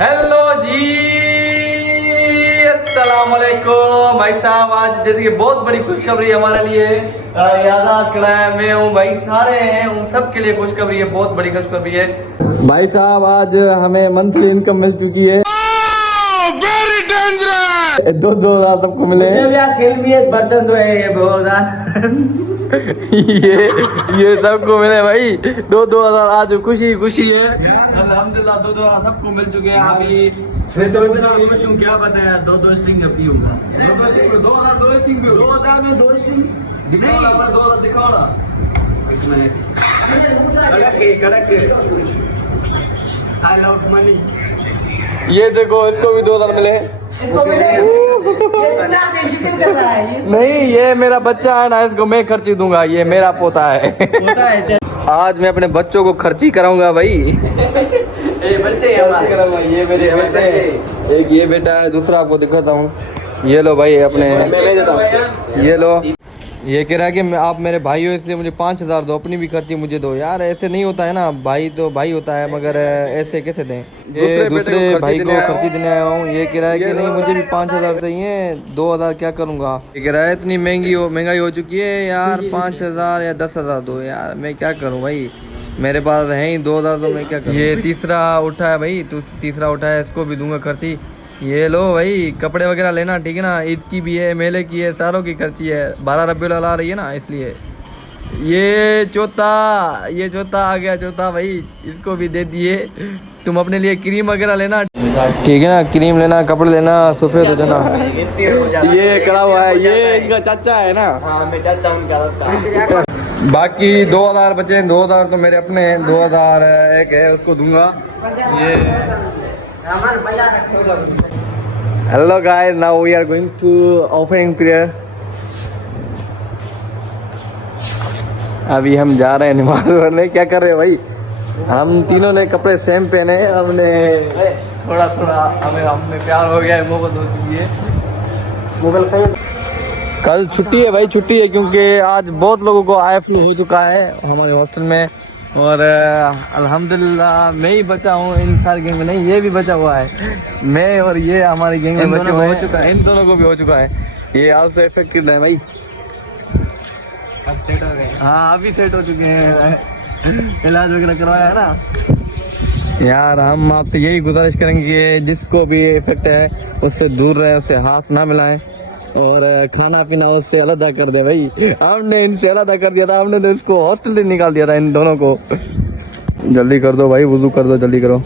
Hello जी, अस्सलाम वालेकुम भाई साहब। आज जैसे कि बहुत बड़ी खुशखबरी हमारे लिए आजाद खड़ा है, मैं हूँ भाई, सारे हैं, उन सब के लिए खुशखबरी है, बहुत बड़ी खुशखबरी है भाई साहब। आज हमें मंथली इनकम मिल चुकी है, वेरी डेंजरस। 2,000 सबको मिले। बर्तन धोए ये सबको मिले भाई 2,000। आज खुशी खुशी है, अल्हम्दुलिल्लाह 2,000 सबको मिल चुके हैं। अभी मैं तो इतना खुश हूँ, क्या पता यार, 2 स्ट्रिंग अब पीऊंगा। 2,000 में 2 स्ट्रिंग दिखाओ, 2,000 दिखाओ ना। कड़क आई लव मनी। ये देखो, इसको भी 2,000 मिले। नहीं, ये मेरा बच्चा है ना, इसको मैं खर्ची दूंगा, ये मेरा पोता है। आज मैं अपने बच्चों को खर्ची कराऊंगा भाई। ये बच्चे कराऊंगा, ये मेरे बेटे हैं। एक ये बेटा है, दूसरा आपको दिखाता हूँ। ये लो भाई अपने, ये लो। ये कह रहा है कि आप मेरे भाई हो इसलिए मुझे 5,000 दो, अपनी भी खर्ची मुझे दो। यार ऐसे नहीं होता है ना, भाई तो भाई होता है, मगर ऐसे कैसे दें। ये दूसरे भाई को खर्ची देने आया हूँ। ये कह रहा है कि नहीं मुझे भी 5,000 चाहिए, 2,000 क्या करूँगा। ये कह रहा है इतनी महंगाई हो चुकी है यार, 5,000 या 10,000 दो यार, मैं क्या करूँ भाई, मेरे पास है ही 2,000 तो मैं क्या करूँ। ये तीसरा उठा है भाई, तीसरा उठा है, इसको भी दूंगा खर्ची। ये लो भाई, कपड़े वगैरह लेना, ठीक है ना, ईद की भी है, मेले की है, सारों की खर्ची है। 12 रबीउल अव्वल आ रही है ना, इसलिए। ये चौथा आ गया, चौथा भाई, इसको भी दे दिए। तुम अपने लिए क्रीम वगैरह लेना, ठीक है ना, क्रीम लेना, कपड़े लेना, सफेद हो जाना। ये खड़ा हुआ है, ये इनका चाचा है ना। हाँ, मैं चाचा उनका। बाकी 2,000 बचे, 2,000 तो मेरे अपने हैं, 2,000 एक है, उसको दूंगा। ये hello guys, now we are going to offering prayer. अभी हम जा रहे हैं नमाज पढ़ने। क्या कर रहे हैं भाई, हम तीनों ने कपड़े सेम पहने, हमने थोड़ा हमें प्यार हो गया है, मोहब्बत हो चुकी है। कल छुट्टी है भाई, छुट्टी है क्योंकि आज बहुत लोगों को आई फ्लू हो चुका है हमारे हॉस्टल में। और अल्हम्दुलिल्लाह मैं ही बचा हूँ इन सारी गैंग में, नहीं ये भी बचा हुआ है, मैं और ये हमारी गैंग में बचे हुए हो चुका है, इन दोनों को भी हो चुका है। ये आपसे इफेक्टेड है भाई, अब सेट हो गए। हाँ, अभी सेट हो चुके हैं, इलाज वगैरह करवाया है ना। यार हम आपसे यही गुजारिश करेंगे कि जिसको भी इफेक्ट है उससे दूर रहे, उससे हाथ ना मिलाएं और खाना पीना उससे अलग कर दे भाई। हमने इनसे अलग कर दिया था, हमने तो इसको हॉस्टल से निकाल दिया था, इन दोनों को। जल्दी कर दो भाई, वुजू कर दो, जल्दी करो।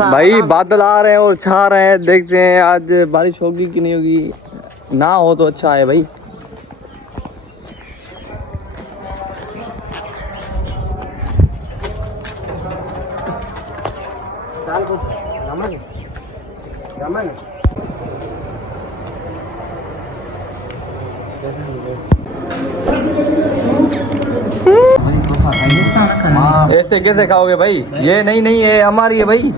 भाई बादल आ रहे हैं और छा रहे हैं, देखते हैं आज बारिश होगी कि नहीं होगी। ना हो तो अच्छा है भाई। ऐसे कैसे खाओगे भाई, ये नहीं ये हमारी है भाई।